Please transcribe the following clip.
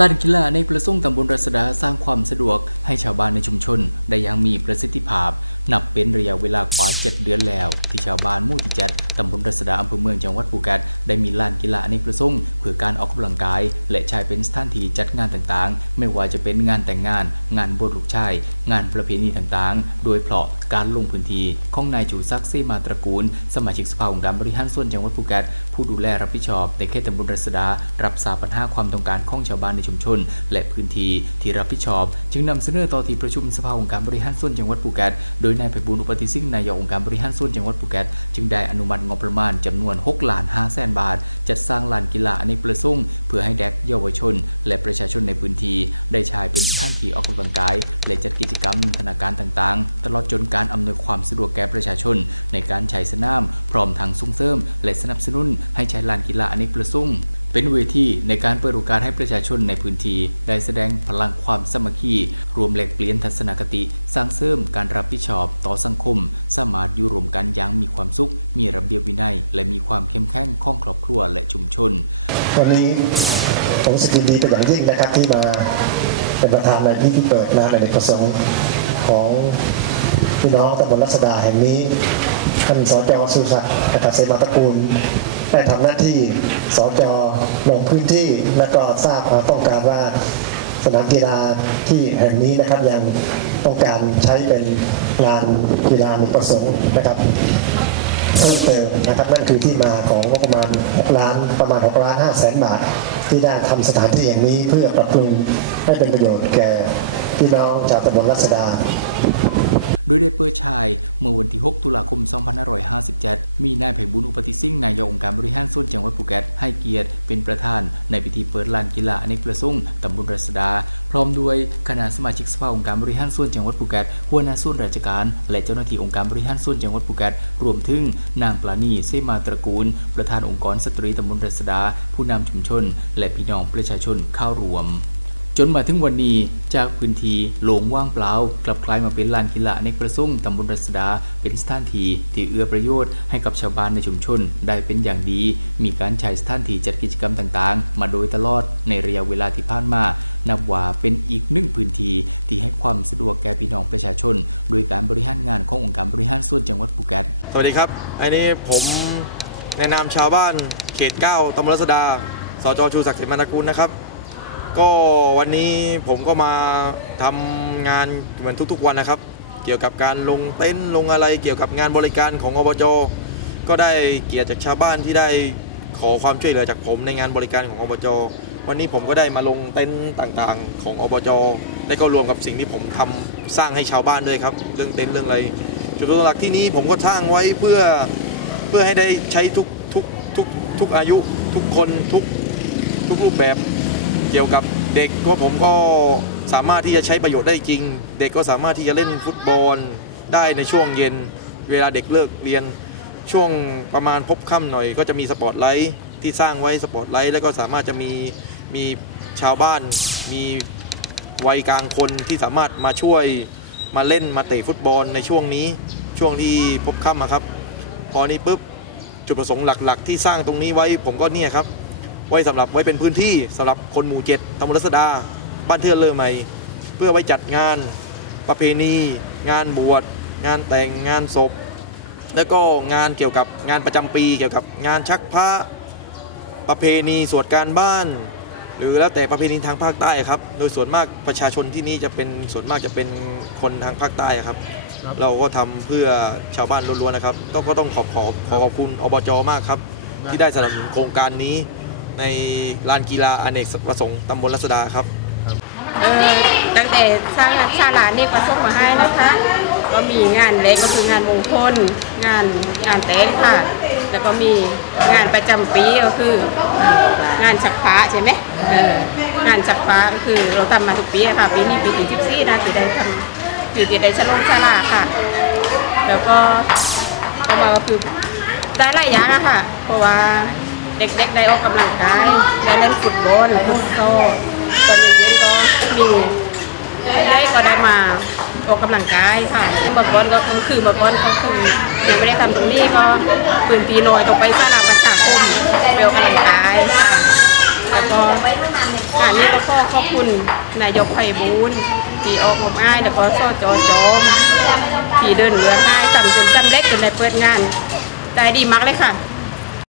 ลานกีฬาในประสงค์ตำบลรัศดาสร้างความสะดวกให้ชาวบ้านในชุมชน ได้อย่างมีประสิทธิภาพ นับเป็นระยะเวลากว่า 7 เดือนแล้ว ที่ชาวบ้านมู่ที่7ตำบลรัศดาอำเภอเมืองจังหวัดภูเก็ตได้มีลานกีฬาในประสงค์เพื่อการออกกำลังกาย และใช้เป็นสถานที่จัดงานต่างๆ ไม่ว่าจะเป็นงานแต่งงาน งานบวชลูกชายงานประเพณีต่างๆ โดยเพราะการลงพื้นที่ของนายจูซักซีมาตระกูล สมาชิกสภาองค์การบริหารส่วนจังหวัดภูเก็ตผู้ดูแลรับผิดชอบในเขตตำบลรัศดารับทราบปัญหาความต้องการของชาวบ้านในชุมชน และพื้นที่ที่รับผิดชอบ จึงนำเสนอต่อที่ประชุมสภาองค์การบริหารส่วนจังหวัดภูเก็ตโดยนายไพบูลย์อุปติสิงนายกองค์การบริหารส่วนจังหวัดภูเก็ตจึงได้อนุมัติงบประมาณจำนวน6ล้าน5แสนบาท จัดสร้างลานกีฬาอเนกประสงค์เพื่อให้เด็กเยาวชน และประชาชนในพื้นที่ได้ใช้เป็นสถานที่ออกกำลังกายและจัดกิจกรรมนันทนาการต่างๆ ตลอดจนการอำนวยความสะดวกแก่ประชาชน ในการใช้สนาม พร้อมทางส่งเสริม และสนับสนุนให้ใช้ลานกีฬาอเนกประสงค์เป็นเวทีในการเปิดโอกาสให้ประชาชนในพื้นที่ได้แสดงพลังความสมัคคีรวมแลกเปลี่ยนทัศนคติ สร้างเสริมการรับผิดชอบต่อสังคม สามารถอยู่รวมกันอย่างมีความสุข มีระเบียบวินัย และมีความเข้มแข็งของครอบครัวและชุมชนวันนี้รู้สึกยินดีเป็นอย่างยิ่งนะครับที่มาเป็นประธานในพิธีเปิดงานอเนกประสงค์ของพี่น้องตำบลรัศดาแห่งนี้ท่านสจสุศักดิ์นะครับเสมาตระกูลได้ทำหน้าที่ สจลงพื้นที่แล้วก็ทราบความต้องการว่าสนามกีฬาที่แห่งนี้นะครับยังต้องการใช้เป็นลานกีฬาอเนกประสงค์นะครับเพิ่มเติมนะครับนั่นคือที่มาของงบประมาณล้านประมาณ6ล้าน5แสนบาท ที่ได้ทำสถานที่อย่างนี้เพื่อปรับปรุงให้เป็นประโยชน์แก่พี่น้องชาวตำบลรัศดา โดยได้เปิดชาย เมื่อวันที่ 6 ตุลาคม 2557 มีนายไพบุญอุปติสิ่งนายกองค์การบริหารส่วนจังหวัดภูเก็ตให้เกียรติเป็นประธานในพิธีเปิดลานกีฬาอเนกประสงค์ตำบลรัศดา พร้อมด้วยคณะสมาชิกสภาองค์การบริหารส่วนจังหวัดภูเก็ตหัวหน้าส่วนราชการ และเจ้าหน้าที่องค์การบริหารส่วนจังหวัดภูเก็ตรวมถึงนางปลาณีเสมาตระกูล ประธานองค์กรสตรีตำบลรัศดา ผู้นำชุมชน และพี่น้องประชาชนเข้าร่วม จนมาถึงวันนี้จากพื้นที่โล่งว่างเปล่า กลับกลายมาเป็นลานกีฬาอเนกประสงค์ตำบลรัศดา เป็นสถานที่ที่เอื้อประโยชน์ให้กับชาวบ้านในชุมชนได้เป็นอย่างดี มีการใช้สถานที่จัดกิจกรรมต่างๆ มาโดยตลอดในระยะเวลาที่ผ่านมา นับว่าเป็นอีกหนึ่งพื้นที่ที่ให้ความสะดวกแก่พี่น้องประชาชน โดยการบริหารงานขององค์การบริหารส่วนจังหวัดภูเก็ตสวัสดีครับ อันนี้ผมในนามชาวบ้านเขต 9ตำบลรัศดา สจชูศักดิ์เสมาตะกูลนะครับ ก็วันนี้ผมก็มาทำงานเหมือนทุกๆวันนะครับ เกี่ยวกับการลงเต็นท์ลงอะไรเกี่ยวกับงานบริการของอบจก็ได้เกียรติจากชาวบ้านที่ได้ขอความช่วยเหลือจากผมในงานบริการของอบจวันนี้ผมก็ได้มาลงเต็นท์ต่างๆ ของอบจและก็รวมกับสิ่งที่ผมทำสร้างให้ชาวบ้านด้วยครับ เรื่องเต็นท์เรื่องอะไรจุดประสงค์หลักที่นี้ผมก็สร้างไว้เพื่อเพื่อให้ได้ใช้ทุกทุกทุกทุกอายุทุกคนทุกทุกรูปแบบ เกี่ยวกับเด็กก็ผมก็สามารถที่จะใช้ประโยชน์ได้จริง เด็กก็สามารถที่จะเล่นฟุตบอลได้ในช่วงเย็น เวลาเด็กเลิกเรียน ช่วงประมาณพบค่ำหน่อย ก็จะมีสปอตไลท์ที่สร้างไว้สปอตไลท์แล้วก็สามารถจะมีมีชาวบ้าน มีวัยกลางคนที่สามารถมาช่วยมาเล่นมาเตะฟุตบอลในช่วงนี้ช่วงที่พบค่ำอะครับ พอนี้ปุ๊บจุดประสงค์หลัก ๆ ที่สร้างตรงนี้ไว้ผมก็เนี่ยครับ ไว้สำหรับไว้เป็นพื้นที่สำหรับคนหมู่เจ็ดตำบลรัศดา บ้านเทือนเริ่มใหม่ เพื่อไว้จัดงานประเพณี งานบวช งานแต่งงานศพ แล้วก็งานเกี่ยวกับงานประจำปี เกี่ยวกับงานชักพระประเพณีสวดการบ้าน หรือแล้วแต่ประเพณีทางภาคใต้ครับ โดยส่วนมากประชาชนที่นี่จะเป็นส่วนมากจะเป็นคนทางภาคใต้ครับเราก็ทำเพื่อชาวบ้านล้วนๆนะครับต้องก็ต้องขอบขอบขอขอบคุณอบจมากครับ ที่ได้สนับสนุนโครงการนี้ ในลานกีฬาอเนกประสงค์ตำบลรัศดาครับเออตั้งแต่สร้างศาลาเนี่ยประสบมาให้นะคะ ก็มีงานเล็กก็คืองานมงคล งานงานเต้นค่ะ แล้วก็มีงานประจำปีก็คือ งานชักฟ้าใช่ไหมเอองานชักฟ้าก็คือเราทำมาทุกปีค่ะปีนี้ปีที่สิบสี่นะที่ได้ทำที่ที่ได้ฉลองศาลาค่ะ แล้วก็ต่อมาก็คือได้หลายอย่างอะค่ะ เพราะว่า เด็กๆได้ออกกำลังกายได้เล่นฟุตบอลฟุตซอลตอนเย็นๆก็มีได้ก็ได้มาออกกำลังกายค่ะเมื่อก่อนก็คือเมื่อก่อนก็คือยังไม่ได้ทำตรงนี้ก็พื้นที่น้อยต้องไปสร้างประชาคมไปออกกำลังกายค่ะแล้วก็งานนี้ก็ขอขอบคุณนายกไพบูลที่ออกงบอ้ายแล้วก็สจอจอมที่เดินเรือให้ทำจนสำเร็จจนได้เปิดงานได้ดีมากเลยค่ะ